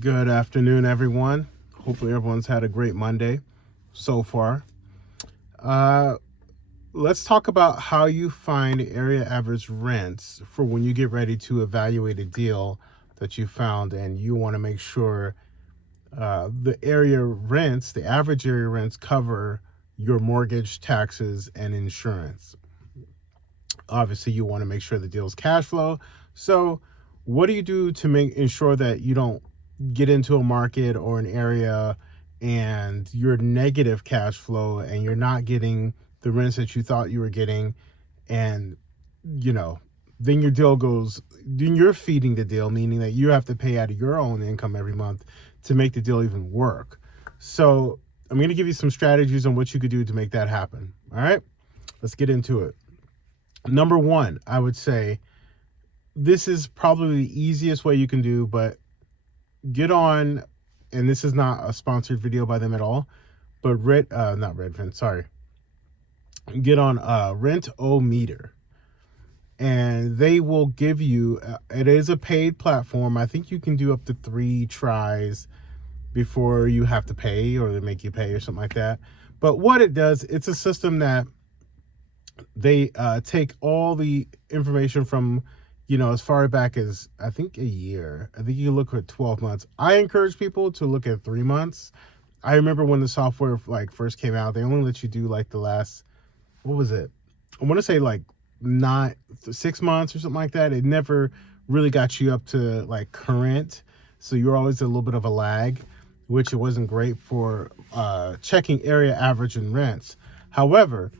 Good afternoon, everyone. Hopefully, everyone's had a great Monday so far. Uh, let's talk about how you find area average rents for when you get ready to evaluate a deal that you found and you want to make sure the average area rents cover your mortgage, taxes, and insurance. Obviously, you want to make sure the deal's cash flow. So, what do you do to ensure that you don't get into a market or an area and you're negative cash flow and you're not getting the rents that you thought you were getting, and you know then your deal goes then you're feeding the deal, meaning that you have to pay out of your own income every month to make the deal even work. So I'm going to give you some strategies on what you could do to make that happen. All right, let's get into it. Number one, I would say this is probably the easiest way you can do, but get on, and this is not a sponsored video by them at all, but not Redfin, sorry. Get on Rent-O-Meter, and they will give you, it is a paid platform. I think you can do up to 3 tries before you have to pay, or they make you pay or something like that. But what it does, it's a system that they take all the information from, as far back as I think a year. I think you look at 12 months. I encourage people to look at 3 months. I remember when the software first came out, they only let you do like the last, what was it? I want to say like not 6 months or something like that. It never really got you up to like current. So you're always a little bit of a lag, which it wasn't great for checking area average and rents. However,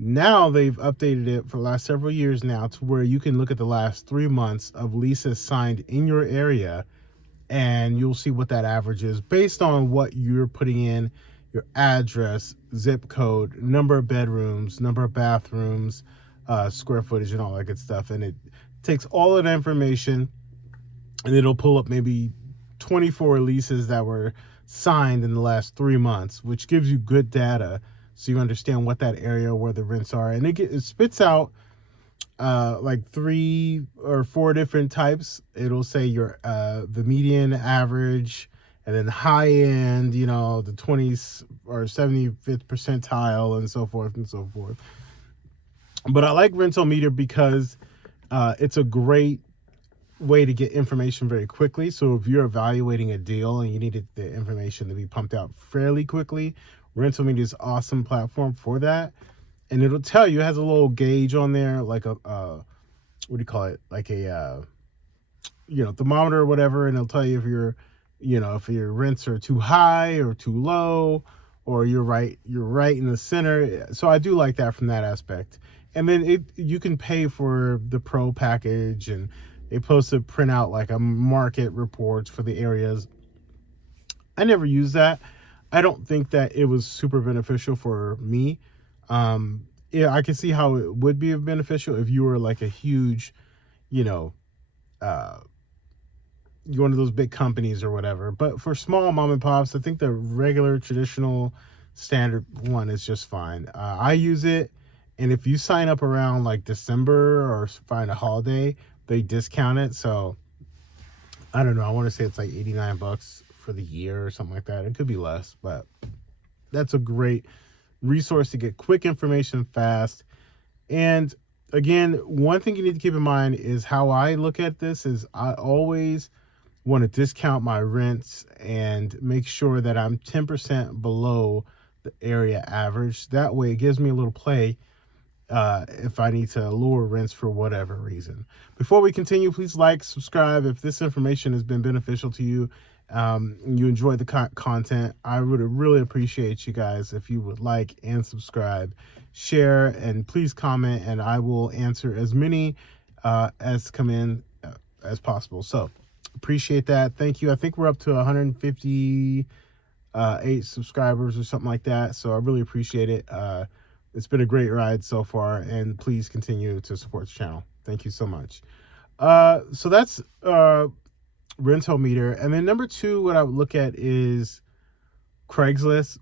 now they've updated it for the last several years now to where you can look at the last 3 months of leases signed in your area, and you'll see what that average is based on what you're putting in: your address, zip code, number of bedrooms, number of bathrooms, square footage, and all that good stuff. And it takes all of that information, and it'll pull up maybe 24 leases that were signed in the last 3 months, which gives you good data so you understand what that area, where the rents are. And it spits out like 3 or 4 different types. It'll say your the median, average, and then high end, the 20th or 75th percentile, and so forth and so forth. But I like Rent-O-Meter because it's a great way to get information very quickly. So if you're evaluating a deal and you needed the information to be pumped out fairly quickly, Rent-O-Meter is an awesome platform for that. And it'll tell you, it has a little gauge on there, like a what do you call it, like a thermometer or whatever, and it'll tell you if your rents are too high or too low, or you're right in the center. So I do like that from that aspect. And then you can pay for the pro package, and they supposed to print out like a market reports for the areas. I never used that. I don't think that it was super beneficial for me. Yeah, I can see how it would be beneficial if you were like a huge, uh, you're one of those big companies or whatever. But for small mom and pops, I think the regular, traditional, standard one is just fine. I use it, and if you sign up around like December or find a holiday, they discount it. So I don't know. I want to say it's like $89 for the year or something like that. It could be less, but that's a great resource to get quick information fast. And again, one thing you need to keep in mind is how I look at this is I always want to discount my rents and make sure that I'm 10% below the area average. That way it gives me a little play if I need to lower rents for whatever reason. Before we continue, please like, subscribe. If this information has been beneficial to you, you enjoy the content, I would really appreciate you guys if you would like and subscribe, share, and please comment, and I will answer as many as come in as possible. So appreciate that. Thank you. I think we're up to 158 subscribers or something like that, so I really appreciate it. It's been a great ride so far, and please continue to support the channel. Thank you so much. So that's Rent-O-Meter. And then number 2, what I would look at is Craigslist.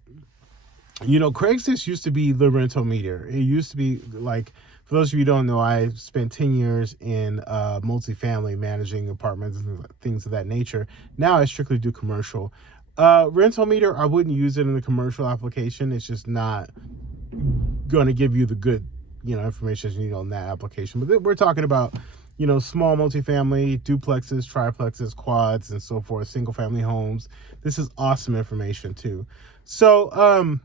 Craigslist used to be the Rent-O-Meter. It used to be like For those of you who don't know, I spent 10 years in multifamily, managing apartments and things of that nature. Now I strictly do commercial. Rental meter, I wouldn't use it in the commercial application. It's just not going to give you the good, information you need on that application. But we're talking about, small multifamily, duplexes, triplexes, quads, and so forth, single family homes. This is awesome information too. So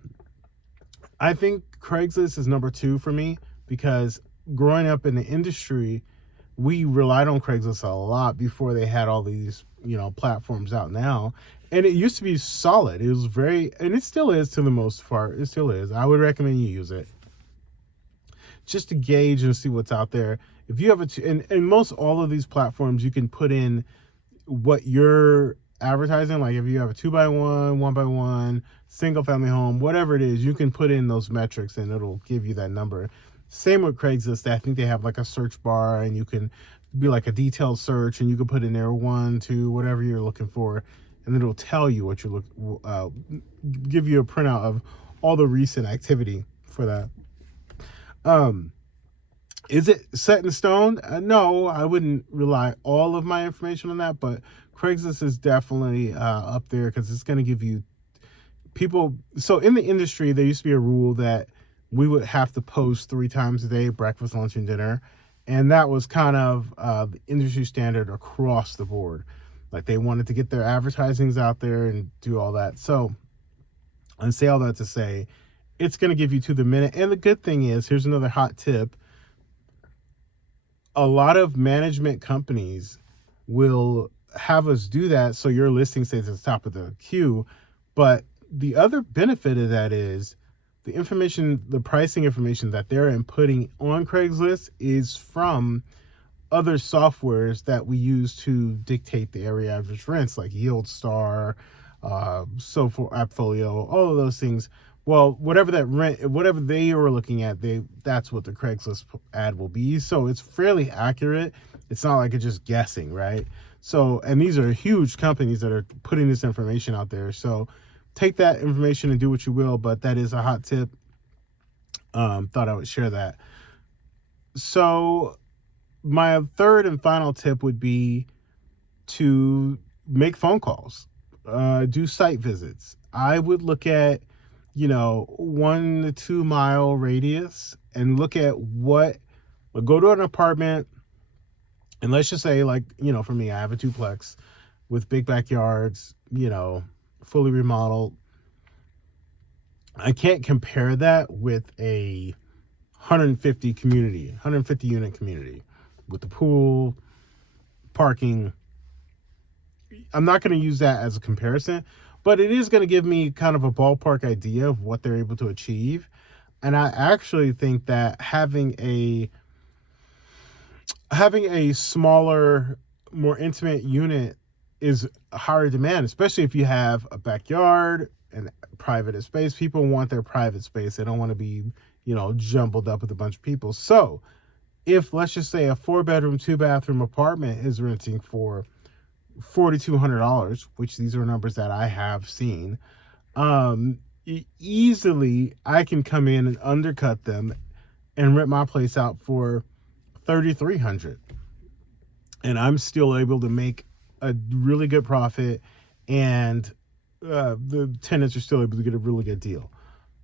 I think Craigslist is number 2 for me, because growing up in the industry, we relied on Craigslist a lot before they had all these, platforms out now. And it used to be solid. It was and it still is to the most part. It still is. I would recommend you use it just to gauge and see what's out there. If you have and most all of these platforms, you can put in what you're advertising. Like if you have a 2x1, 1x1, single family home, whatever it is, you can put in those metrics and it'll give you that number. Same with Craigslist. I think they have like a search bar, and you can be like a detailed search, and you can put in there 1, 2, whatever you're looking for, and it'll tell you what you give you a printout of all the recent activity for that. Is it set in stone? No, I wouldn't rely all of my information on that, but Craigslist is definitely up there, because it's going to give you people. So in the industry, there used to be a rule that we would have to post 3 times a day, breakfast, lunch, and dinner. And that was kind of the industry standard across the board. Like they wanted to get their advertisings out there and do all that. So, and say all that to say, it's going to give you to the minute. And the good thing is, here's another hot tip. A lot of management companies will have us do that, so your listing stays at the top of the queue. But the other benefit of that is the information, the pricing information that they're inputting on Craigslist is from other softwares that we use to dictate the area average rents, like YieldStar, so for AppFolio, all of those things. Well, whatever they were looking at, that's what the Craigslist ad will be. So it's fairly accurate. It's not like it's just guessing, right? So, and these are huge companies that are putting this information out there. So take that information and do what you will, but that is a hot tip. Thought I would share that. So my third and final tip would be to make phone calls, do site visits. I would look at, 1 to 2 mile radius and look at go to an apartment. And let's just say, like, for me, I have a duplex with big backyards, fully remodeled. I can't compare that with a 150 unit community with the pool, parking. I'm not going to use that as a comparison, but it is going to give me kind of a ballpark idea of what they're able to achieve. And I actually think that having a smaller, more intimate unit is a higher demand, especially if you have a backyard and private space. People want their private space. They don't want to be, jumbled up with a bunch of people. So if, let's just say, a 4-bedroom, 2-bathroom apartment is renting for $4,200, which these are numbers that I have seen, easily I can come in and undercut them and rent my place out for $3,300, and I'm still able to make a really good profit, and the tenants are still able to get a really good deal.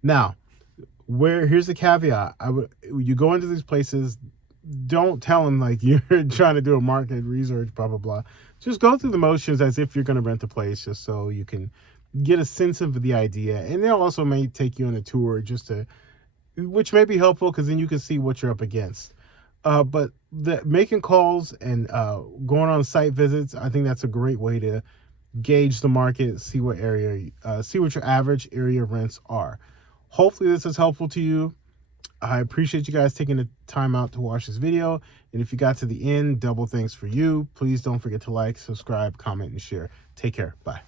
Now, here's the caveat: you go into these places, don't tell them like you're trying to do a market research, blah blah blah. Just go through the motions as if you're going to rent a place, just so you can get a sense of the idea. And they'll also may take you on a tour, which may be helpful, because then you can see what you're up against. But making calls and going on site visits, I think that's a great way to gauge the market, see what your average area rents are. Hopefully this is helpful to you. I appreciate you guys taking the time out to watch this video. And if you got to the end, double thanks for you. Please don't forget to like, subscribe, comment, and share. Take care. Bye.